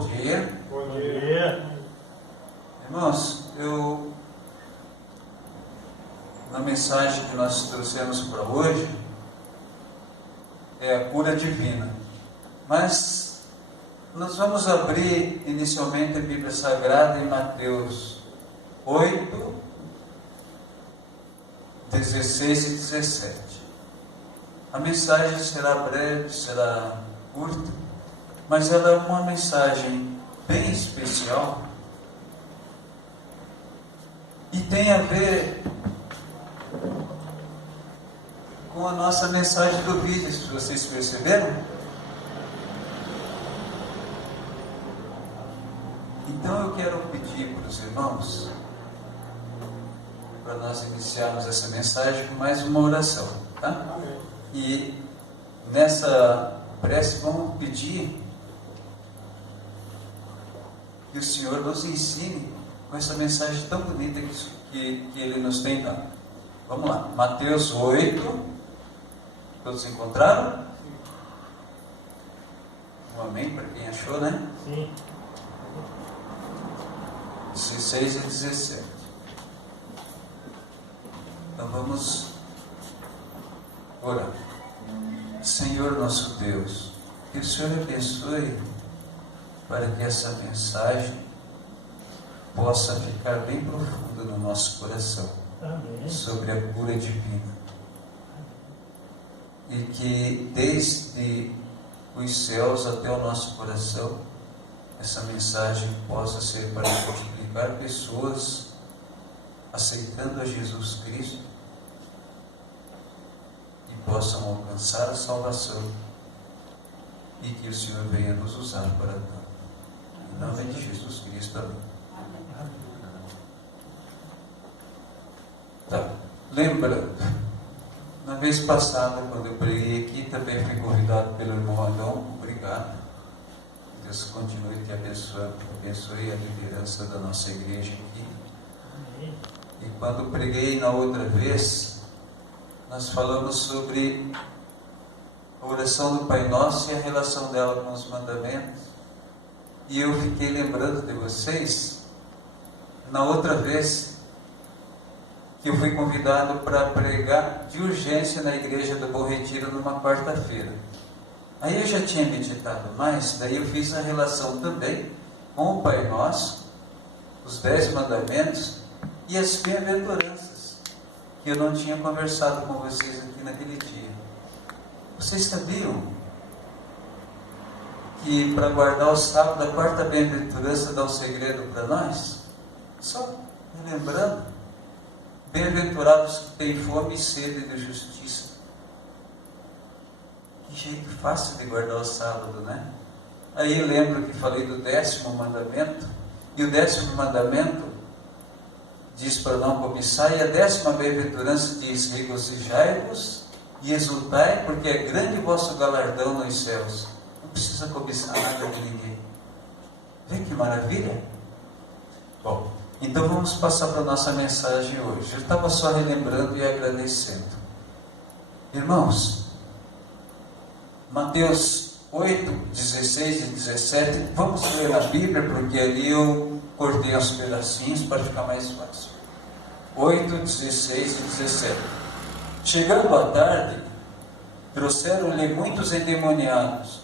Bom dia. Bom dia. Irmãos, na mensagem que nós trouxemos para hoje, é a cura divina. Mas nós vamos abrir inicialmente a Bíblia Sagrada em Mateus 8, 16 e 17. A mensagem será breve, será curta, mas ela é uma mensagem bem especial e tem a ver com a nossa mensagem do vídeo, se vocês perceberam. Então eu quero pedir para os irmãos, para nós iniciarmos essa mensagem com mais uma oração, tá? E nessa prece vamos pedir que o Senhor nos ensine com essa mensagem tão bonita que Ele nos tem dado. Vamos lá, Mateus 8, todos encontraram? Um amém para quem achou, né? Sim. 16 e 17. Então vamos orar. Senhor nosso Deus, que o Senhor abençoe para que essa mensagem possa ficar bem profunda no nosso coração. Amém. Sobre a cura divina. E que desde os céus até o nosso coração, essa mensagem possa ser para multiplicar pessoas aceitando a Jesus Cristo e possam alcançar a salvação, e que o Senhor venha nos usar para tanto. Em nome de Jesus Cristo, amém. Tá. Lembrando, na vez passada, quando eu preguei aqui, também fui convidado pelo irmão Adão. Obrigado. Deus continue te abençoando, abençoe a liderança da nossa igreja aqui. E quando preguei na outra vez, nós falamos sobre a oração do Pai Nosso e a relação dela com os mandamentos. E eu fiquei lembrando de vocês, na outra vez, que eu fui convidado para pregar de urgência na igreja do Bom Retiro numa quarta-feira. Aí eu já tinha meditado mais, daí eu fiz a relação também com o Pai Nosso, os 10 mandamentos e as bem-aventuranças, que eu não tinha conversado com vocês aqui naquele dia. Vocês sabiam que para guardar o sábado, a quarta bem-aventurança dá um segredo para nós? Só me lembrando. Bem-aventurados que têm fome e sede de justiça. Que jeito fácil de guardar o sábado, né? Aí eu lembro que falei do 10º mandamento, e o 10º mandamento diz para não cobiçar, e a 10ª bem-aventurança diz: regozijai-vos e exultai, porque é grande o vosso galardão nos céus. Não precisa cobiçar nada de ninguém. Vê que maravilha? Bom, então vamos passar para a nossa mensagem hoje. Eu estava só relembrando e agradecendo. Irmãos, Mateus 8, 16 e 17, vamos ler na Bíblia, porque ali eu cortei os pedacinhos para ficar mais fácil. 8, 16 e 17. Chegando à tarde, trouxeram-lhe muitos endemoniados,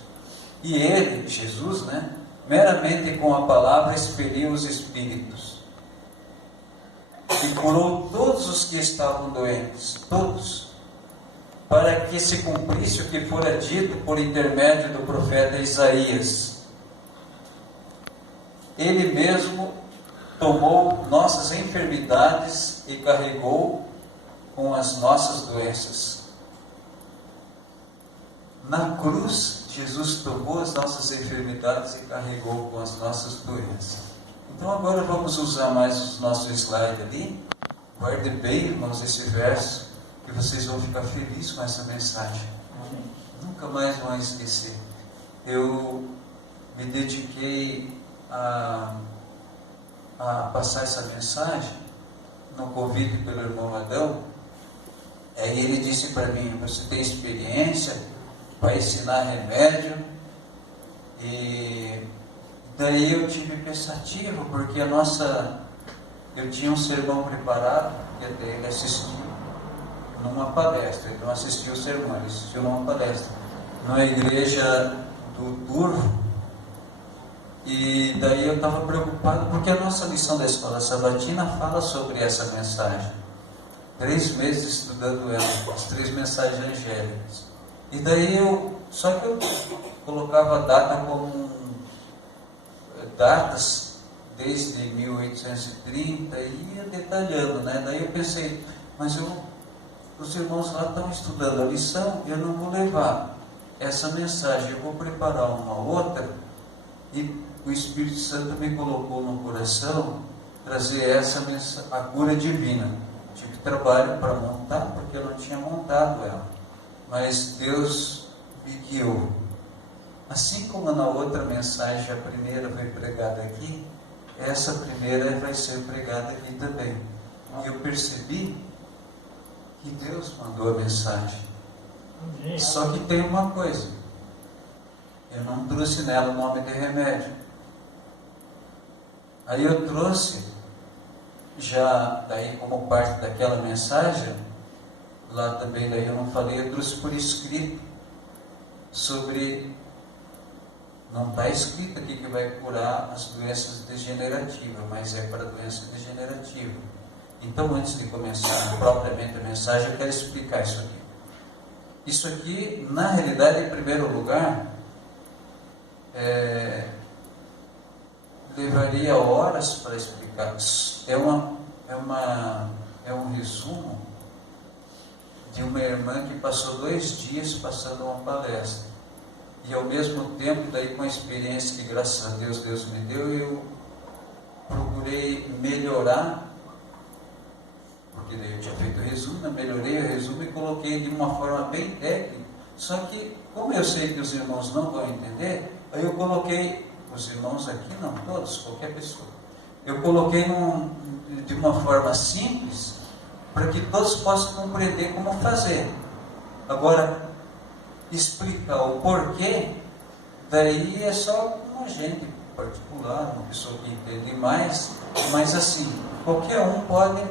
e ele, Jesus, meramente com a palavra expeliu os espíritos. E curou todos os que estavam doentes, todos, para que se cumprisse o que fora dito por intermédio do profeta Isaías. Ele mesmo tomou nossas enfermidades e carregou com as nossas doenças. Na cruz, Jesus tomou as nossas enfermidades e carregou com as nossas doenças. Então agora vamos usar mais os nossos slides ali. Guarde bem, irmãos, esse verso, que vocês vão ficar felizes com essa mensagem. Nunca mais vão esquecer. Eu me dediquei a passar essa mensagem no convite pelo irmão Adão. Aí ele disse para mim: você tem experiência para ensinar remédio, e Daí eu tive pensativo, porque eu tinha um sermão preparado, que até ele assistiu numa palestra. Ele não assistiu o sermão, ele assistiu numa palestra, numa igreja do Turvo. E daí eu estava preocupado, porque a nossa lição da escola sabatina fala sobre essa mensagem. 3 meses estudando ela, as 3 mensagens angélicas. E daí só que eu colocava a data como datas desde 1830 e ia detalhando, né? Daí eu pensei, mas os irmãos lá estão estudando a lição, eu não vou levar essa mensagem, eu vou preparar uma outra, e o Espírito Santo me colocou no coração trazer essa mensagem, a cura divina. Tive trabalho para montar, porque eu não tinha montado ela, mas Deus me guiou. Assim como na outra mensagem, a primeira foi pregada aqui, essa primeira vai ser pregada aqui também. E eu percebi que Deus mandou a mensagem. Só que tem uma coisa, eu não trouxe nela o nome de remédio. Aí eu trouxe, já daí como parte daquela mensagem, lá também daí eu não falei, eu trouxe por escrito, sobre, não está escrito aqui que vai curar as doenças degenerativas, mas é para doença degenerativa. Então, antes de começar propriamente a mensagem, eu quero explicar isso aqui. Isso aqui, na realidade, em primeiro lugar, levaria horas para explicar. É um resumo de uma irmã que passou 2 dias passando uma palestra. E ao mesmo tempo, daí com a experiência que graças a Deus me deu, eu procurei melhorar, porque daí eu tinha feito o resumo, eu melhorei o resumo e coloquei de uma forma bem técnica. Só que, como eu sei que os irmãos não vão entender, aí eu coloquei, os irmãos aqui não, todos, qualquer pessoa, eu coloquei de uma forma simples, para que todos possam compreender como fazer. Agora, explicar o porquê, daí é só uma gente particular, uma pessoa que entende mais, mas assim, qualquer um pode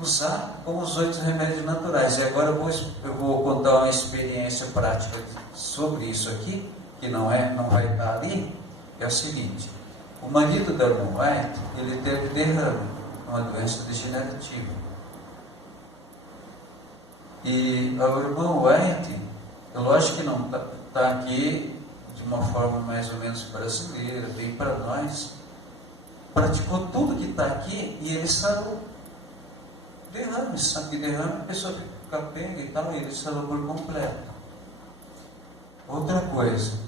usar como os outros remédios naturais. E agora eu vou contar uma experiência prática sobre isso aqui, que não vai estar ali. É o seguinte, o marido da irmã White, ele teve derrame, uma doença degenerativa. E a irmã White, lógico que não está aqui de uma forma mais ou menos brasileira, bem para nós, praticou tudo que está aqui e ele sarou. Derrame, sangue derrame, a pessoa fica capenga e tal, e ele sarou por completo. Outra coisa,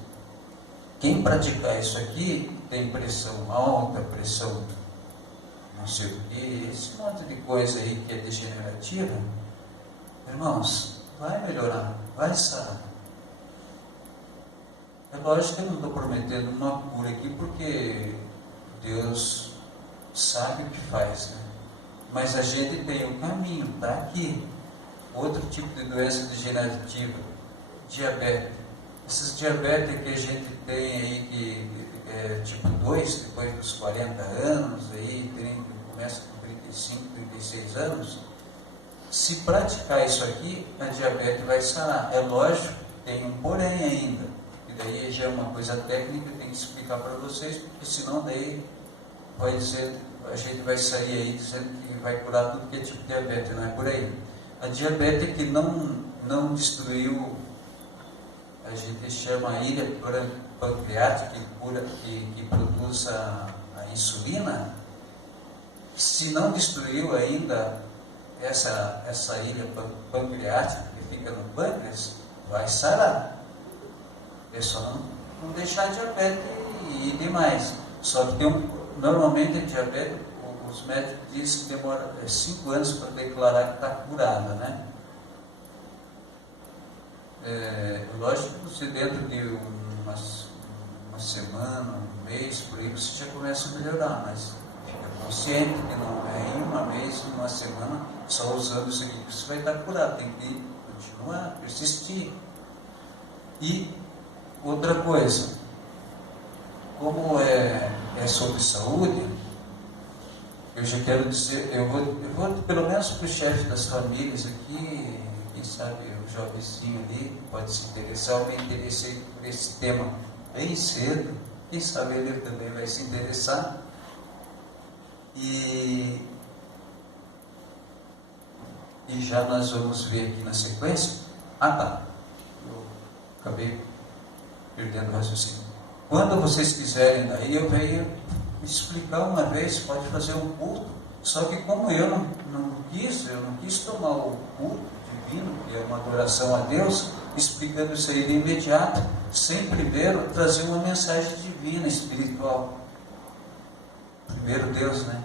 quem praticar isso aqui tem pressão alta, pressão não sei o que, esse monte de coisa aí que é degenerativa, irmãos, vai melhorar, vai sarar. É lógico que eu não estou prometendo uma cura aqui, porque Deus sabe o que faz, né? Mas a gente tem o caminho, está aqui. Outro tipo de doença degenerativa, diabetes. Esses diabetes que a gente tem aí, que é tipo 2, depois dos 40 anos, aí começa com 35, 36 anos, se praticar isso aqui, a diabetes vai sarar. É lógico, tem um porém ainda, e daí já é uma coisa técnica, tem que explicar para vocês, porque senão daí vai dizer, a gente vai sair aí dizendo que vai curar tudo que é tipo de diabetes, não é por aí. A diabetes que não destruiu, a gente chama a ilha pancreática, que produz a insulina, se não destruiu ainda essa ilha pancreática que fica no pâncreas, vai sarar. É só não deixar a diabetes ir demais. Só que normalmente a diabetes, os médicos dizem que demora 5 anos para declarar que está curada, né? Lógico que você dentro de uma semana, um mês, por aí você já começa a melhorar, mas fica consciente que não é em uma mês, em uma semana, só usando isso aqui que você vai estar curado, tem que continuar, persistir. E outra coisa, como é sobre saúde, eu já quero dizer, eu vou pelo menos para o chefe das famílias aqui, quem sabe o jovenzinho ali pode se interessar, eu me interessei por esse tema bem cedo, quem sabe ele também vai se interessar. E já nós vamos ver aqui na sequência. Eu acabei perdendo o raciocínio. Quando vocês quiserem, daí eu venho explicar uma vez, pode fazer um culto. Só que como eu não quis tomar o culto divino, que é uma adoração a Deus, explicando isso aí de imediato, sem primeiro trazer uma mensagem divina, espiritual. Primeiro Deus, né?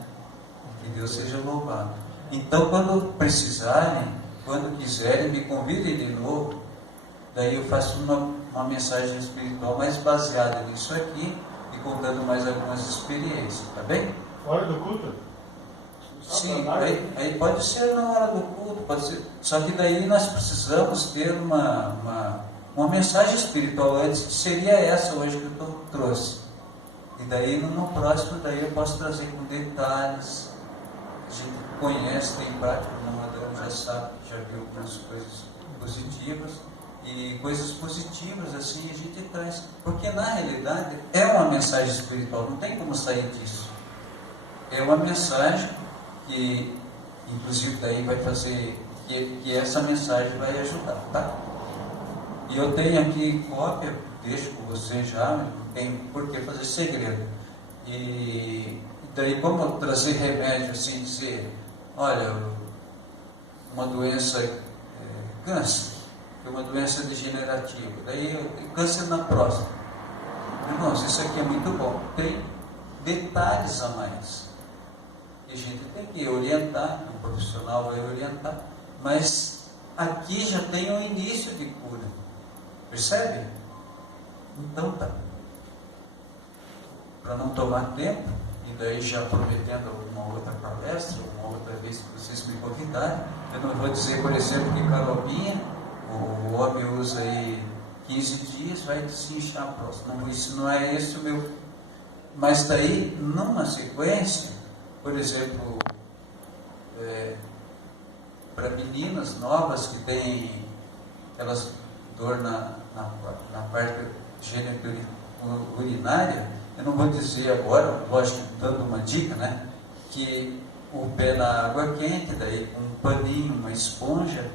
Que Deus seja louvado. Então, quando precisarem, quando quiserem, me convidem de novo. Daí eu faço uma mensagem espiritual mais baseada nisso aqui e contando mais algumas experiências, tá bem? Hora do culto? Sim, aí pode ser na hora do culto, pode ser. Só que daí nós precisamos ter uma mensagem espiritual antes, que seria essa hoje que eu trouxe. E daí no próximo, daí eu posso trazer com detalhes. A gente conhece, tem prática, o Adão já sabe, já viu algumas coisas positivas. E coisas positivas assim a gente traz, porque na realidade é uma mensagem espiritual, não tem como sair disso. É uma mensagem que inclusive daí vai fazer que essa mensagem vai ajudar, tá? E eu tenho aqui cópia, deixo com você já, não tem por que fazer segredo. E daí como trazer remédio assim, dizer, olha, uma doença, câncer, é uma doença degenerativa, daí câncer na próstata. Irmãos, isso aqui é muito bom, tem detalhes a mais. E a gente tem que orientar, um profissional vai orientar, mas aqui já tem um início de cura, percebe? Então tá. Para não tomar tempo, e daí já prometendo alguma outra palestra, uma outra vez que vocês me convidarem, eu não vou dizer, por exemplo, que Carobinha, o homem usa aí 15 dias, vai desinchar próximo. Não, isso não é esse o meu. Mas daí, numa sequência, por exemplo, para meninas novas que têm aquelas dor na parte urinária, eu não vou dizer agora, lógico, dando uma dica, né? Que o pé na água quente, daí com um paninho, uma esponja,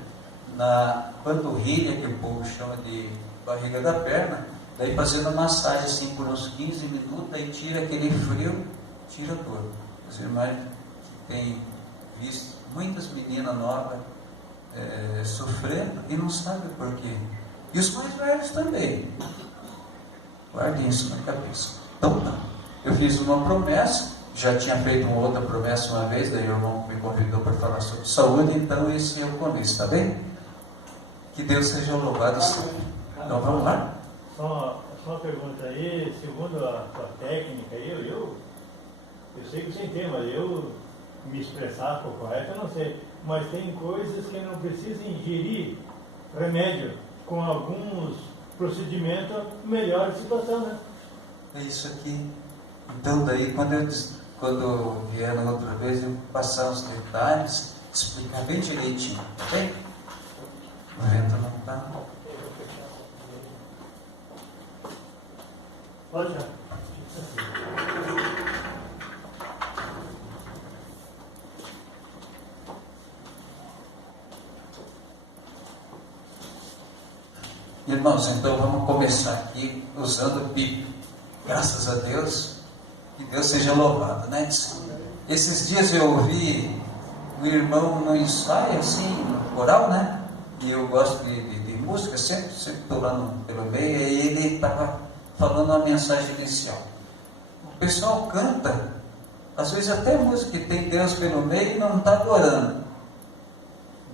na panturrilha, que o povo chama de barriga da perna, daí fazendo massagem assim por uns 15 minutos, aí tira aquele frio, tira a dor. Os irmãos têm visto muitas meninas novas sofrendo e não sabem por quê. E os mais velhos também. Guardem isso na cabeça. Então tá. Eu fiz uma promessa, já tinha feito uma outra promessa uma vez, daí o irmão me convidou para falar sobre saúde, então esse é o começo, tá bem? Que Deus seja louvado sempre. Então vamos lá? Só uma pergunta aí, segundo a tua técnica, eu sei que você entende, mas eu me expressar por correto, eu não sei. Mas tem coisas que não precisam ingerir remédio, com alguns procedimentos melhora a situação, né? É isso aqui. Então daí quando vier na outra vez, eu vou passar os detalhes, explicar bem direitinho, tá bem? O vento não está. Pode já. Irmãos, então vamos começar aqui usando o Bíblia. Graças a Deus, que Deus seja louvado, né? Esses dias eu ouvi um irmão no ensaio, assim, no coral, né? E eu gosto de música, sempre estou lá pelo meio, e ele estava falando uma mensagem inicial. O pessoal canta, às vezes até música que tem Deus pelo meio e não está adorando.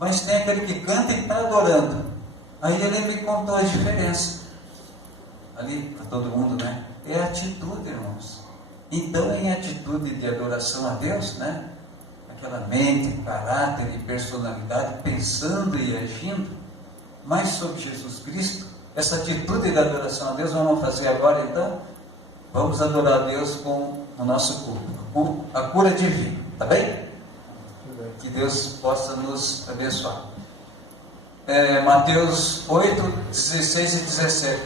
Mas tem aquele que canta e está adorando. Aí ele me contou a diferença. Ali, para todo mundo, né? É atitude, irmãos. Então, em atitude de adoração a Deus, né? Aquela mente, caráter e personalidade, pensando e agindo mais sobre Jesus Cristo, essa atitude de adoração a Deus, vamos fazer agora então? Vamos adorar a Deus com o nosso culto. A cura divina, tá bem? Que Deus possa nos abençoar. Mateus 8, 16 e 17.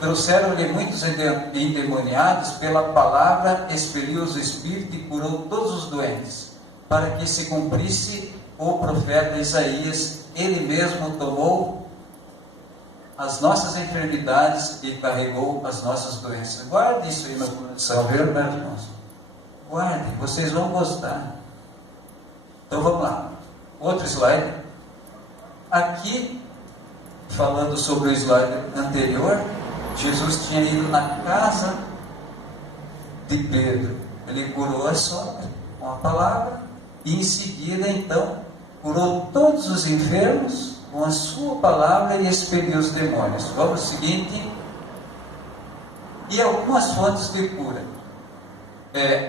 Trouxeram-lhe muitos endemoniados, pela palavra expeliu os espíritos e curou todos os doentes, para que se cumprisse o profeta Isaías. Ele mesmo tomou as nossas enfermidades e carregou as nossas doenças. Guarde isso aí no coração, viu, meus irmãos? Guarde, vocês vão gostar. Então vamos lá. Outro slide. Aqui, falando sobre o slide anterior, Jesus tinha ido na casa de Pedro. Ele curou a sogra com a palavra e em seguida, então, curou todos os enfermos com a sua palavra e expeliu os demônios. Vamos ao seguinte. E algumas fontes de cura.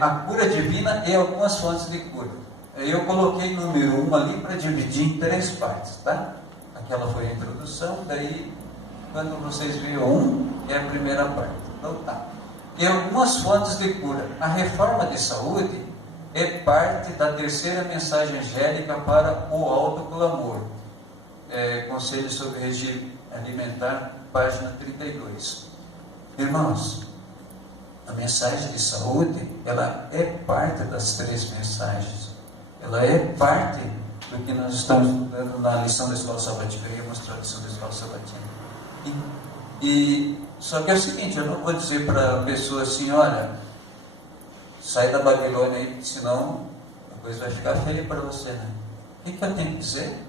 A cura divina e algumas fontes de cura. Eu coloquei número 1 ali para dividir em 3 partes, tá? Aquela foi a introdução, daí quando vocês viram 1, é a primeira parte. Então tá. E algumas fontes de cura. A reforma de saúde é parte da terceira mensagem angélica para o alto clamor. Conselho sobre regime alimentar, página 32. Irmãos, a mensagem de saúde, ela é parte das 3 mensagens. Ela é parte do que nós estamos estudando na lição da Escola Sabatina. Eu ia mostrar a lição da Escola Sabatina. Só que é o seguinte, eu não vou dizer para a pessoa assim, olha, sai da Babilônia aí, senão a coisa vai ficar feia para você, né? O que eu tenho que dizer?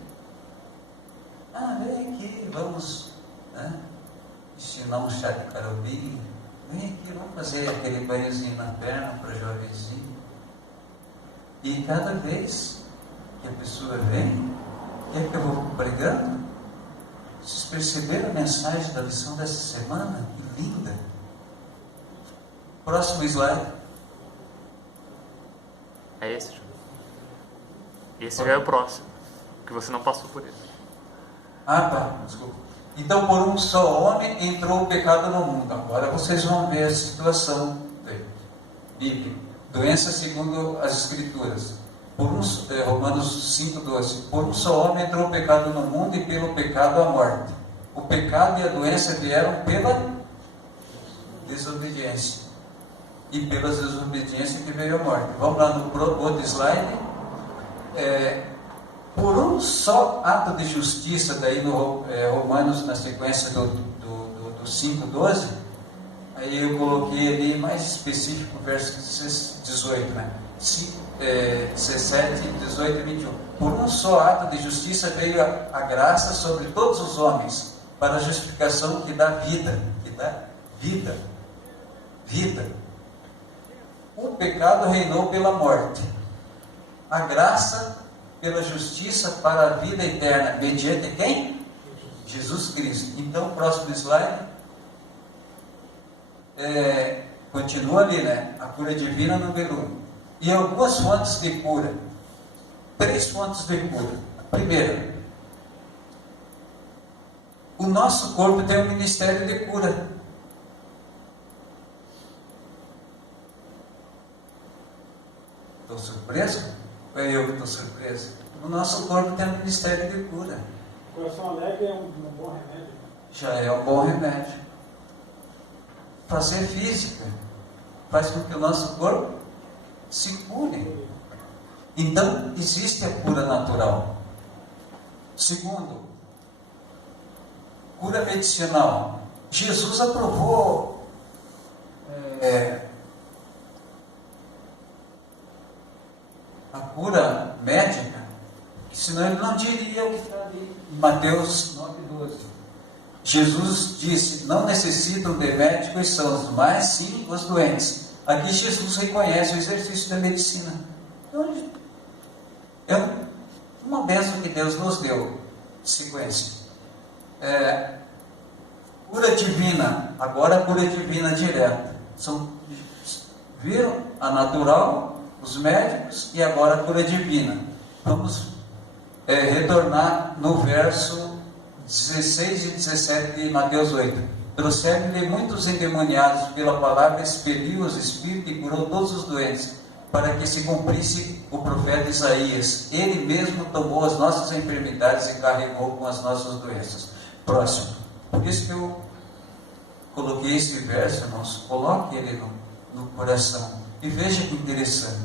Vem aqui, vamos, né, ensinar um chá de carobinho. Vem aqui, vamos fazer aquele banhozinho na perna para o jovenzinho. E cada vez que a pessoa vem, que é que eu vou pregando? Vocês perceberam a mensagem da lição dessa semana? Que linda! Próximo slide. É esse, João. Esse já é o próximo, que você não passou por ele. Desculpa. Então, por um só homem entrou o pecado no mundo. Agora vocês vão ver a situação bíblica. Doença segundo as Escrituras. Romanos 5,12. Por um só homem entrou o pecado no mundo e pelo pecado a morte. O pecado e a doença vieram pela desobediência. E pela desobediência que veio a morte. Vamos lá no outro slide. Por um só ato de justiça, daí no Romanos, na sequência do 5,12, aí eu coloquei ali mais específico, verso 18, né? 17, 18 e 21. Por um só ato de justiça veio a graça sobre todos os homens, para a justificação que dá vida. Vida. O pecado reinou pela morte. A graça pela justiça para a vida eterna, mediante quem? Jesus Cristo. Então, próximo slide. Continua ali, né? A cura divina, número 1. E algumas fontes de cura. 3 fontes de cura. A primeira, o nosso corpo tem um ministério de cura. Estou surpreso? Ou é eu que estou surpreso? O nosso corpo tem um ministério de cura. O coração alegre é um bom remédio. Já é um bom remédio. Fazer física faz com que o nosso corpo se cure. Então, existe a cura natural. Segundo, cura medicinal. Jesus aprovou a cura médica, senão ele não diria o que está ali em Mateus 9,12. Jesus disse: não necessitam de médicos sãos, mas sim os doentes. Aqui Jesus reconhece o exercício da medicina. Então, é uma bênção que Deus nos deu. Sequência. Cura divina. Agora a cura divina direta. Viram a natural, os médicos, e agora a cura divina. Vamos retornar no verso 16 e 17 de Mateus 8. Trouxeram-lhe muitos endemoniados, pela palavra expeliu os espíritos e curou todos os doentes, para que se cumprisse o profeta Isaías. Ele mesmo tomou as nossas enfermidades e carregou com as nossas doenças. Próximo. Por isso que eu coloquei esse verso, irmãos. Coloque ele no coração. E veja que interessante.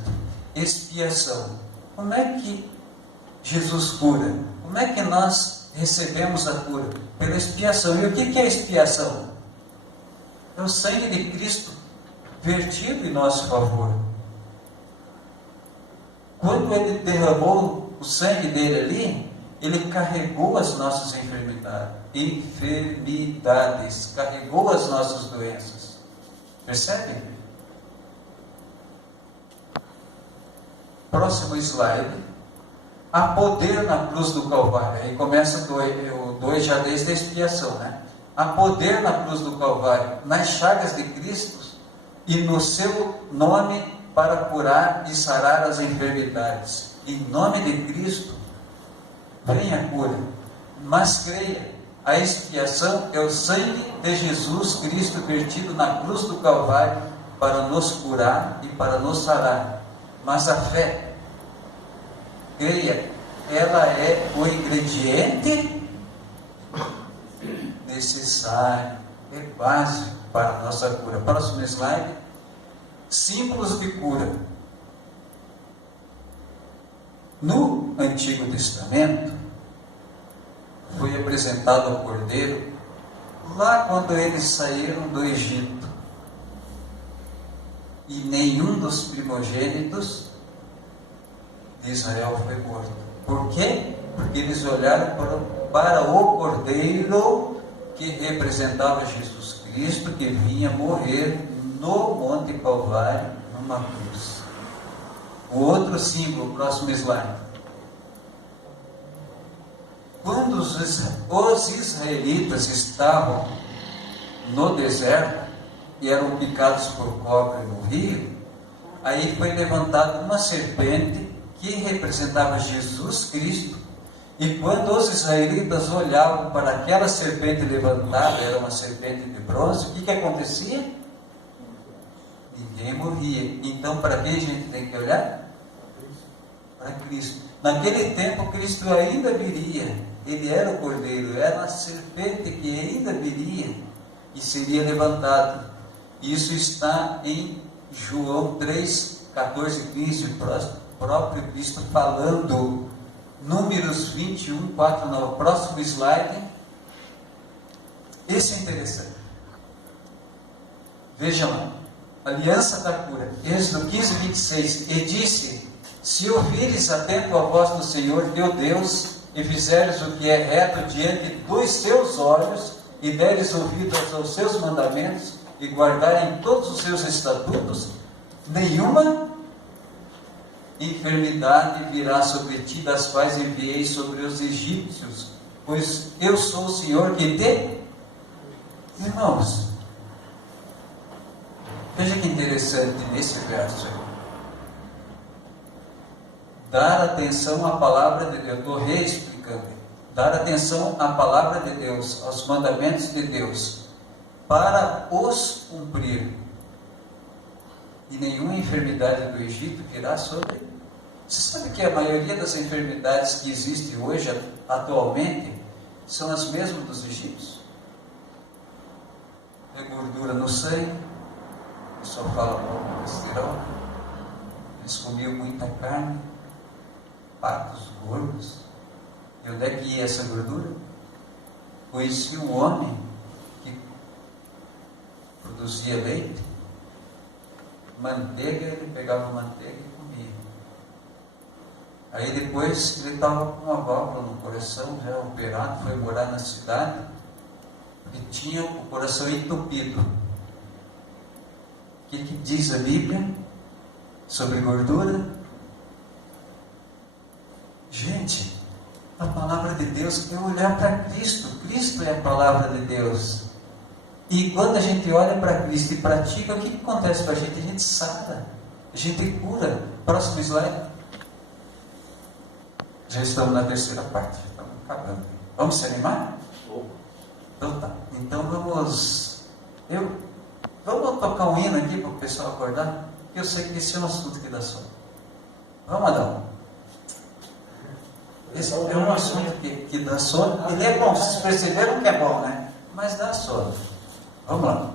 Expiação. Como é que Jesus cura? Como é que nós recebemos a cura? Pela expiação. E o que é expiação? É o sangue de Cristo vertido em nosso favor. Quando Ele derramou o sangue dele ali, Ele carregou as nossas enfermidades, carregou as nossas doenças. Percebe? Próximo slide. Há poder na cruz do Calvário. Aí começa o 2 já desde a expiação, né? Há poder na cruz do Calvário, nas chagas de Cristo e no seu nome, para curar e sarar as enfermidades. Em nome de Cristo, vem a cura. Mas creia, a expiação é o sangue de Jesus Cristo vertido na cruz do Calvário para nos curar e para nos sarar. Mas a fé, creia, ela é o ingrediente necessário, é básico para a nossa cura. Próximo slide. Símbolos de cura. No Antigo Testamento, foi apresentado ao Cordeiro lá quando eles saíram do Egito. E nenhum dos primogênitos de Israel foi morto. Por quê? Porque eles olharam para o Cordeiro que representava Jesus Cristo, que vinha morrer no Monte Calvário, numa cruz. O outro símbolo, próximo slide. Quando os israelitas estavam no deserto e eram picados por cobra no rio, aí foi levantada uma serpente que representava Jesus Cristo. E quando os israelitas olhavam para aquela serpente levantada, era uma serpente de bronze, o que acontecia? Ninguém morria. Então, para quem a gente tem que olhar? Para Cristo. Naquele tempo, Cristo ainda viria. Ele era o Cordeiro, era a serpente que ainda viria e seria levantado. Isso está em João 3, 14, 15, o próprio Cristo falando. Números 21, 4, no próximo slide. Esse é interessante. Vejam lá. Aliança da cura. Êxodo 15, 26. E disse: se ouvires atento a voz do Senhor teu Deus, e fizeres o que é reto diante dos seus olhos, e deres ouvidos aos seus mandamentos, e guardarem todos os seus estatutos, nenhuma enfermidade virá sobre ti, das quais enviei sobre os egípcios, pois eu sou o Senhor que te... Irmãos, veja que interessante nesse verso. Dar atenção à palavra de Deus. Estou reexplicando. Dar atenção à palavra de Deus, aos mandamentos de Deus, para os cumprir. E nenhuma enfermidade do Egito virá sobre. Você sabe que a maioria das enfermidades que existem hoje, atualmente, são as mesmas dos egípcios? É gordura no sangue, o pessoal fala pouco colesterol, eles comiam muita carne, patos gordos. E onde é que ia essa gordura? Conheci um homem que produzia leite, manteiga, ele pegava manteiga e comia. Aí depois ele estava com uma válvula no coração, já operado, foi morar na cidade, e tinha o coração entupido. O que diz a Bíblia sobre gordura? Gente, a palavra de Deus é olhar para Cristo. Cristo é a palavra de Deus. E quando a gente olha para Cristo e pratica, o que acontece com a gente? A gente sara, a gente cura. Próximo slide. Já estamos na terceira parte, já estamos acabando. Vamos se animar? Então tá. Então vamos tocar um hino aqui para o pessoal acordar. Eu sei que esse é um assunto que dá sono. Vamos, Adão. Esse é um assunto que dá sono. Ele é bom, vocês perceberam que é bom, né? Mas dá sono. Vamos lá.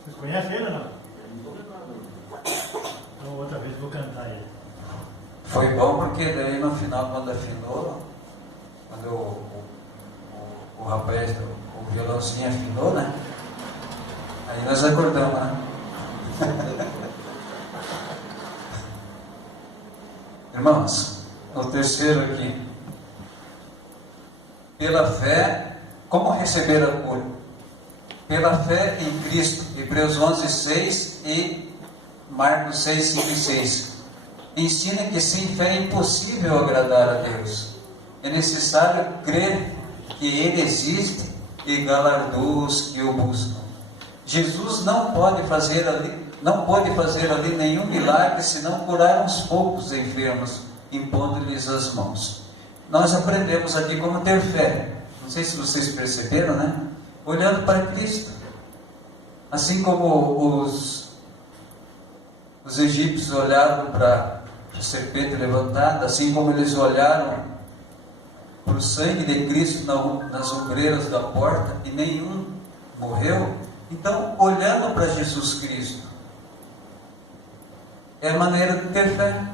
Vocês conhecem ele ou não? Então outra vez vou cantar ele. Foi bom porque daí no final, quando afinou, quando o rapaz, o violãozinho afinou, né? Aí nós acordamos, né? Irmãos, o terceiro aqui. Pela fé, como receber a cura? Pela fé em Cristo, Hebreus 11:6 e Marcos 6:5 e 6. Ensina que sem fé é impossível agradar a Deus. É necessário crer que Ele existe e galardoa os que o buscam. Jesus não pode fazer ali nenhum milagre senão curar uns poucos enfermos, impondo-lhes as mãos. Nós aprendemos aqui como ter fé. Não sei se vocês perceberam, né? Olhando para Cristo. Assim como os egípcios olharam para a serpente levantada, assim como eles olharam para o sangue de Cristo nas ombreiras da porta e nenhum morreu. Então, olhando para Jesus Cristo, é a maneira de ter fé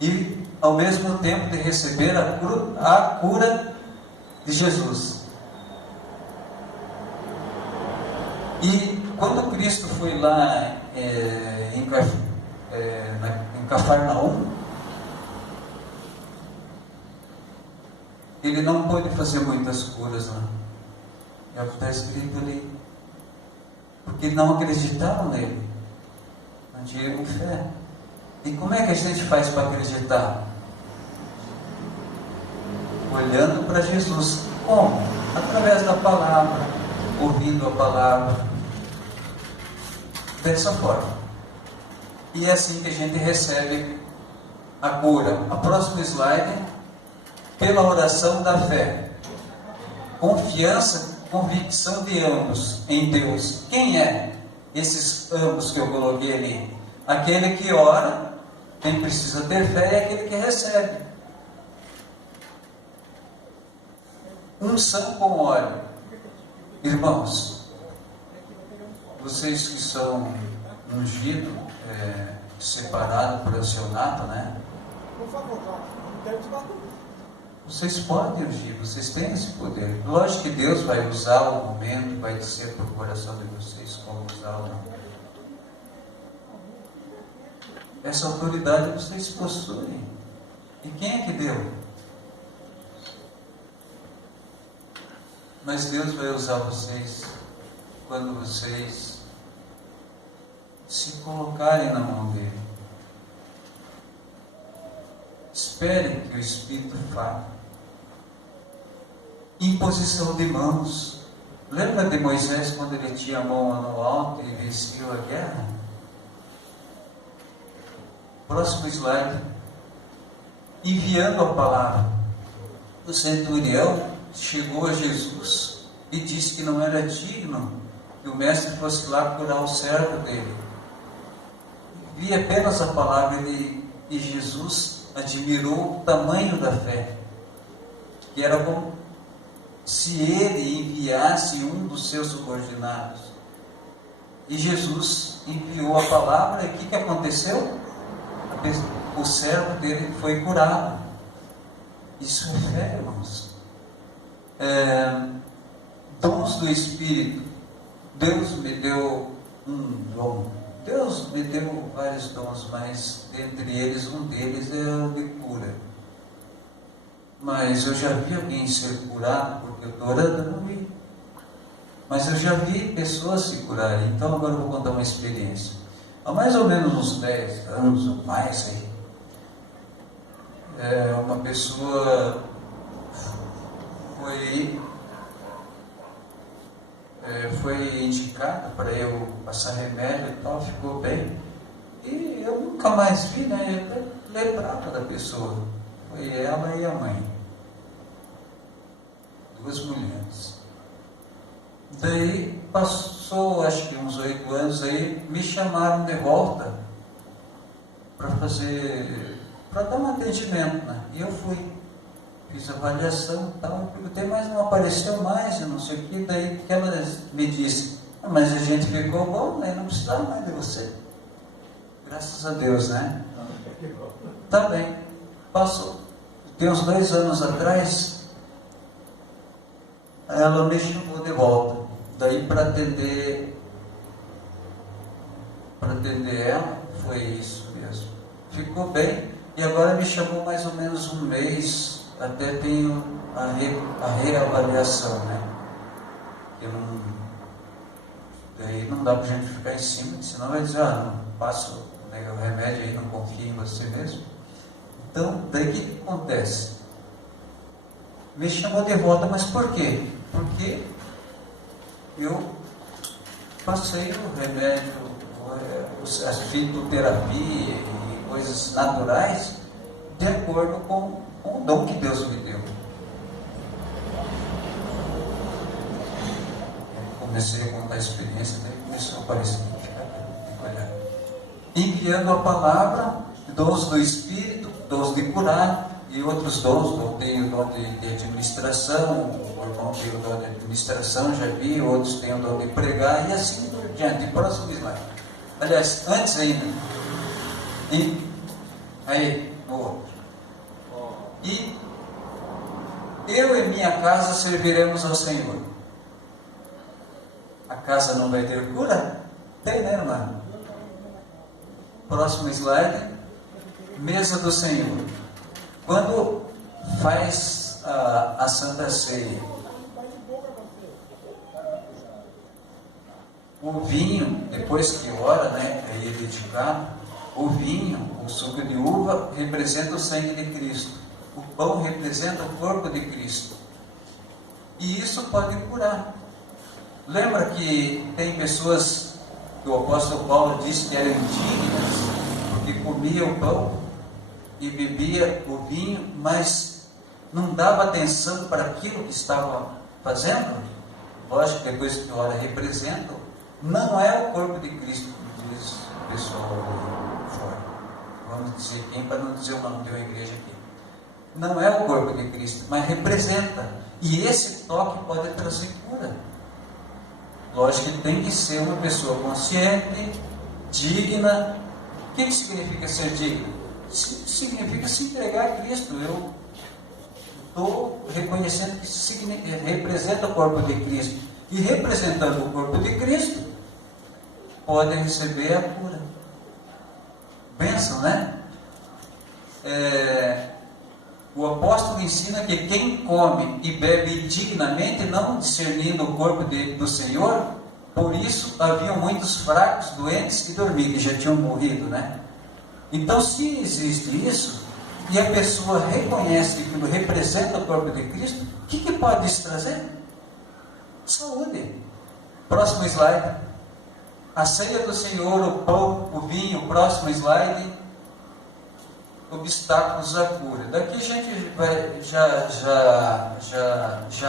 e, ao mesmo tempo, de receber a cura de Jesus. E quando Cristo foi lá em Cafarnaum, ele não pôde fazer muitas curas lá. É o que está escrito ali. Porque não acreditavam nele. Não tinham fé. E como é que a gente faz para acreditar? Olhando para Jesus. Como? Através da palavra, ouvindo a palavra. Dessa forma. E é assim que a gente recebe a cura. A próxima slide. Pela oração da fé. Confiança, convicção de ambos em Deus. Quem é esses ambos que eu coloquei ali? Aquele que ora, quem precisa ter fé, é aquele que recebe. Unção com óleo. Irmãos, vocês que são ungidos, separados por acionato, né? Por favor, não quero desbater. Vocês podem ungir, vocês têm esse poder. Lógico que Deus vai usar o momento, vai dizer para o coração de vocês como usar ou não. Essa autoridade vocês possuem. E quem é que deu? Mas Deus vai usar vocês quando vocês se colocarem na mão dele. Espere que o Espírito fale. Imposição de mãos. Lembra de Moisés quando ele tinha a mão no alto e venceu a guerra? Próximo slide. Enviando a palavra. O centurião chegou a Jesus e disse que não era digno que o mestre fosse lá curar o servo dele. Vi apenas a palavra e Jesus admirou o tamanho da fé, que era como se ele enviasse um dos seus subordinados. E Jesus enviou a palavra, e o que aconteceu? O servo dele foi curado. Isso é fé, irmãos. Dons do Espírito. Deus me deu um dom. Deus me deu vários dons, mas dentre eles, um deles é o de cura. Mas eu já vi alguém ser curado, porque eu estou orando, eu não vi. Mas eu já vi pessoas se curarem. Então agora eu vou contar uma experiência. Há mais ou menos uns 10 anos ou mais aí, uma pessoa foi indicada para eu passar remédio e tal, ficou bem. E eu nunca mais vi, né? Eu lembrava da pessoa. Foi ela e a mãe. 2 mulheres. Daí passou, acho que uns 8 anos aí, me chamaram de volta para dar um atendimento, né? E eu fui. Fiz avaliação e tal, eu perguntei, mas não apareceu mais, eu não sei o que, daí que ela me disse, mas a gente ficou bom, né? Não precisava mais de você. Graças a Deus, né? Tá bem. Passou. Tem uns 2 anos atrás, ela me chamou de volta. Daí para atender ela, foi isso mesmo. Ficou bem, e agora me chamou mais ou menos um mês. Até tenho a reavaliação, né? Daí não dá para a gente ficar em cima, senão vai dizer, não passo o remédio aí, não confio em você mesmo. Então, daí o que acontece? Me chamou de volta, mas por quê? Porque eu passei o remédio, a fitoterapia e coisas naturais de acordo com o dom que Deus me deu. Comecei a contar a experiência, daí começou a aparecer. Enviando a palavra, dons do Espírito, dons de curar e outros dons. Tenho o dom de administração, o irmão tem o dom de administração, já vi, outros têm o dom de pregar e assim por diante. Próximo slide. Aliás, antes ainda. O outro. E eu e minha casa serviremos ao Senhor. A casa não vai ter cura? Tem, né, irmã? Próximo slide. Mesa do Senhor. Quando faz a Santa Ceia, o vinho, depois que ora, né, aí é dedicado, o vinho, o suco de uva, representa o sangue de Cristo. O pão representa o corpo de Cristo. E isso pode curar. Lembra que tem pessoas que o apóstolo Paulo disse que eram indignas, porque comia o pão e bebia o vinho, mas não dava atenção para aquilo que estava fazendo? Lógico que depois que ora representa, não é o corpo de Cristo, como diz o pessoal fora. Vamos dizer quem, para não dizer o nome de uma igreja aqui. Não é o corpo de Cristo, mas representa. E esse toque pode trazer cura. Lógico que tem que ser uma pessoa consciente, digna. O que significa ser digno? Significa se entregar a Cristo. Eu estou reconhecendo que representa o corpo de Cristo. E representando o corpo de Cristo, pode receber a cura. Bênção, né? O apóstolo ensina que quem come e bebe dignamente, não discernindo o corpo do Senhor, por isso haviam muitos fracos, doentes e dormindo, e já tinham morrido, né? Então, se existe isso, e a pessoa reconhece que aquilo representa o corpo de Cristo, o que pode isso trazer? Saúde. Próximo slide. A ceia do Senhor, o pão, o vinho. Próximo slide. Obstáculos à cura. Daqui a gente vai já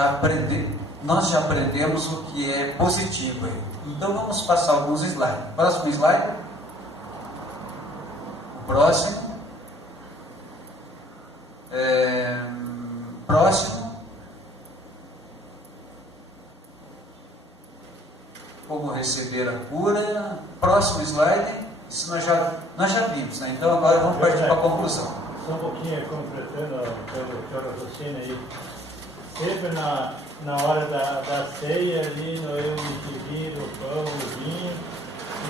aprender. Nós já aprendemos o que é positivo aí. Então vamos passar alguns slides. Próximo slide. Próximo. Próximo. Como receber a cura. Próximo slide. Isso nós já vimos, né? Então agora vamos partir para a conclusão. Só um pouquinho completando o teu raciocínio aí. Sempre na hora da ceia ali, eu me divino o pão, o vinho,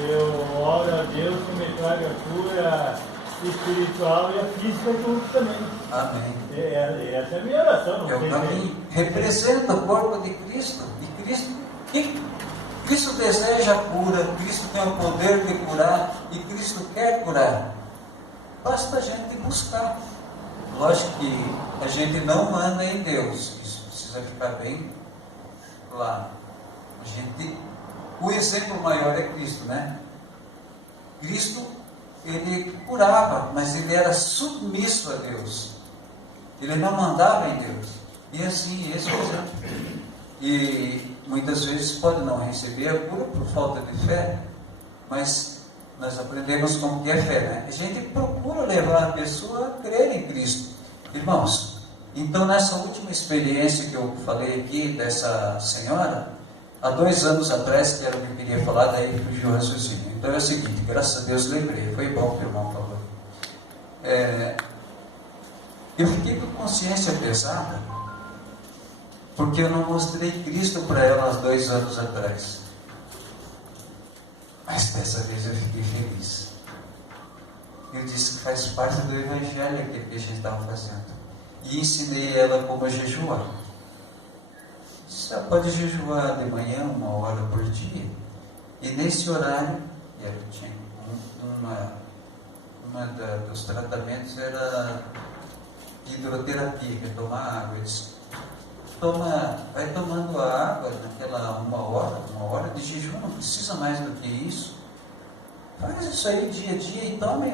eu oro a Deus que me traga a cura espiritual e a física junto também. Amém. Essa é a minha oração. Não É o caminho. Representa o corpo de Cristo. E Cristo deseja a cura, Cristo tem o poder de curar e Cristo quer curar. Basta a gente buscar. Lógico que a gente não manda em Deus, isso precisa ficar bem claro. O exemplo maior é Cristo, né? Cristo, ele curava, mas ele era submisso a Deus. Ele não mandava em Deus. E assim, esse é o exemplo. E muitas vezes pode não receber a cura por falta de fé, mas nós aprendemos como que é fé, né? A gente procura levar a pessoa a crer em Cristo. Irmãos, então nessa última experiência que eu falei aqui dessa senhora, há 2 anos atrás, que era o que eu queria falar, daí fugiu o raciocínio. Então é o seguinte, graças a Deus lembrei, foi bom que o irmão falou. Eu fiquei com consciência pesada, porque eu não mostrei Cristo para ela há 2 anos atrás. Mas dessa vez eu fiquei feliz. Eu disse que faz parte do Evangelho aquilo que a gente estava fazendo. E ensinei ela como jejuar. Você pode jejuar de manhã, 1 hora por dia. E nesse horário, tinha dos tratamentos era hidroterapia, que é tomar água. Eu disse, vai tomando a água naquela 1 hora de jejum, não precisa mais do que isso. Faz isso aí dia a dia e tome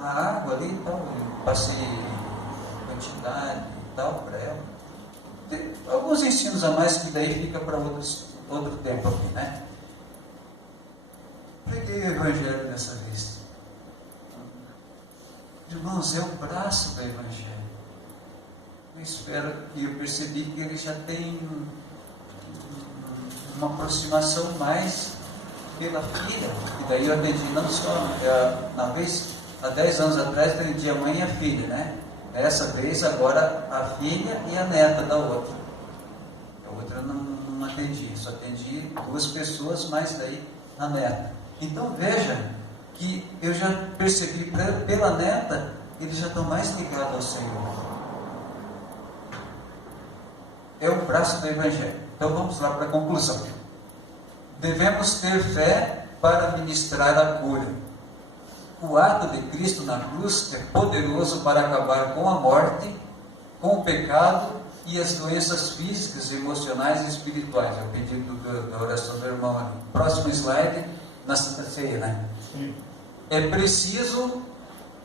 a água ali e tal. Eu passei quantidade e tal para ela. Tem alguns ensinos a mais que daí fica para outro tempo aqui, né? Preguei o Evangelho dessa vez. Irmãos, é o braço do Evangelho. Eu percebi que ele já tem uma aproximação mais pela filha, e daí eu atendi não só, há 10 anos atrás eu atendi a mãe e a filha, né? Dessa vez agora a filha e a neta da outra. A outra não atendi, só atendi 2 pessoas, mais daí a neta. Então veja que eu já percebi pela neta, eles já estão mais ligados ao Senhor. É o braço do Evangelho. Então vamos lá para a conclusão. Devemos ter fé para ministrar a cura. O ato de Cristo na cruz é poderoso para acabar com a morte, com o pecado e as doenças físicas, emocionais e espirituais. É o pedido da oração do irmão ali. Próximo slide, na Santa Ceia, né? Sim. É preciso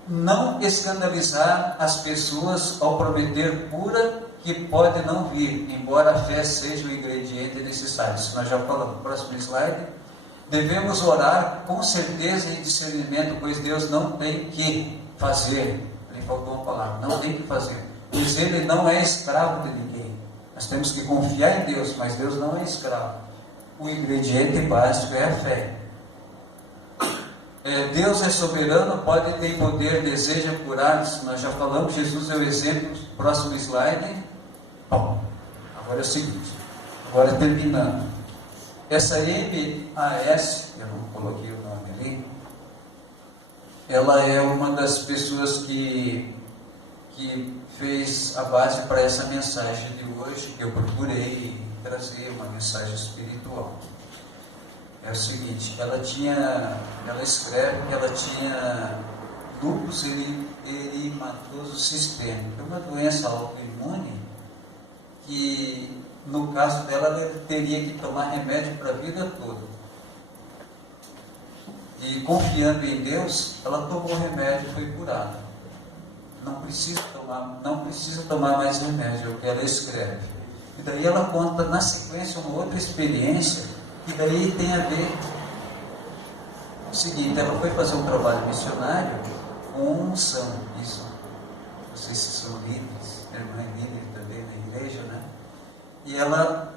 não escandalizar as pessoas ao prometer cura que pode não vir, embora a fé seja o ingrediente necessário. Isso nós já falamos. Próximo slide. Devemos orar com certeza e discernimento, pois Deus não tem que fazer. Ali faltou uma palavra. Não tem que fazer. Pois Ele não é escravo de ninguém. Nós temos que confiar em Deus, mas Deus não é escravo. O ingrediente básico é a fé. Deus é soberano, pode ter poder, deseja curar. Nós já falamos, Jesus é o exemplo. Próximo slide. Bom, agora é o seguinte, agora terminando. Essa MAS, eu não coloquei o nome ali, ela é uma das pessoas que fez a base para essa mensagem de hoje, que eu procurei trazer uma mensagem espiritual. É o seguinte, ela escreve que ela tinha lúpus eritematoso sistêmico, é uma doença autoimune que, no caso dela, ela teria que tomar remédio para a vida toda. E confiando em Deus, ela tomou remédio e foi curada. Não precisa tomar mais remédio, é o que ela escreve. E daí ela conta na sequência uma outra experiência, que daí tem a ver o seguinte, ela foi fazer um trabalho missionário com unção, isso, não sei se são líderes, minha irmã é líder também na igreja, né? E ela,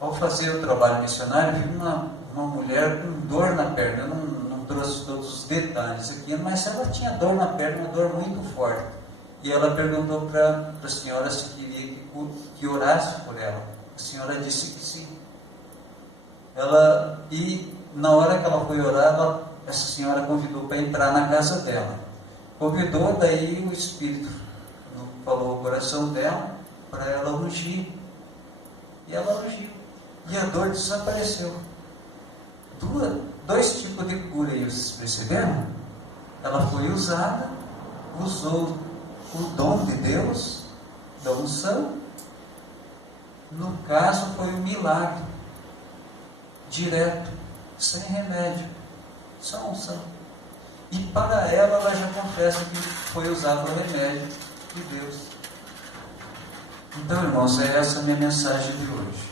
ao fazer o trabalho missionário, viu uma mulher com dor na perna. Eu não trouxe todos os detalhes aqui, mas ela tinha dor na perna, uma dor muito forte. E ela perguntou para a senhora se queria que orasse por ela. A senhora disse que sim. E na hora que ela foi orar, essa senhora convidou para entrar na casa dela. Convidou, daí o Espírito falou o coração dela para ela ungir. E ela ungiu. E a dor desapareceu. Dois tipos de cura aí, vocês perceberam? Ela foi usada, usou o dom de Deus, da unção. No caso, foi um milagre. Direto, sem remédio, só unção. E para ela já confessa que foi usado o remédio de Deus. Então, irmãos, é essa a minha mensagem de hoje.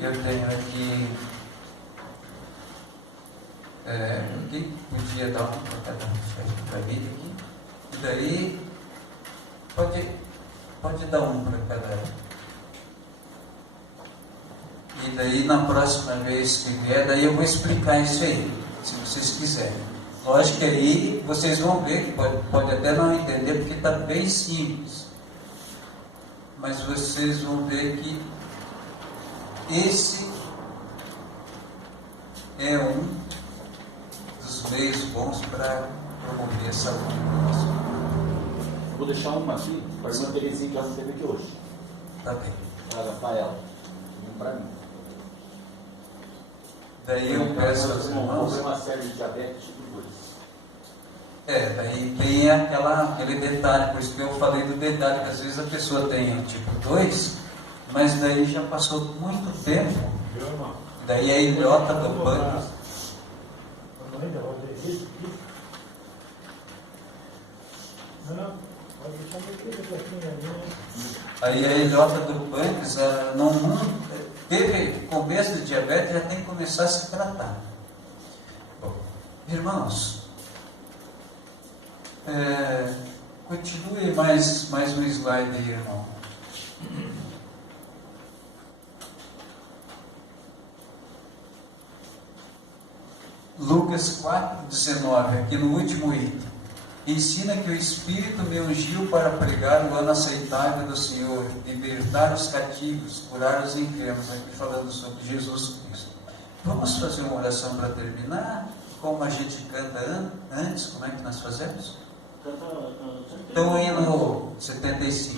Eu tenho aqui. Quem podia dar um para mim aqui? E daí, pode dar um para cada. E daí, na próxima vez que vier, daí eu vou explicar isso aí, se vocês quiserem. Lógico que aí vocês vão ver, que pode até não entender, porque está bem simples. Mas vocês vão ver que esse é um dos meios bons para promover essa comunicação. Vou deixar uma aqui para a irmã Terezinha que ela esteve aqui hoje. Tá bem. Para Rafaela. Um para mim. Daí eu peço aos irmãos. Uma série de diabetes tipo 2. Daí tem aquele detalhe, por isso que eu falei do detalhe, que às vezes a pessoa tem o tipo 2, mas daí já passou muito tempo, daí a ilhota do pâncreas. Aí a ilhota do pâncreas não teve começo de diabetes, já tem que começar a se tratar. Bom, irmãos, continue mais um slide aí, irmão. Lucas 4,19, aqui no último item. Ensina que o Espírito me ungiu para pregar o ano aceitável do Senhor, libertar os cativos, curar os enfermos, aqui falando sobre Jesus Cristo. Vamos fazer uma oração para terminar? Como a gente canta antes, como é que nós fazemos? Então, aí no 75.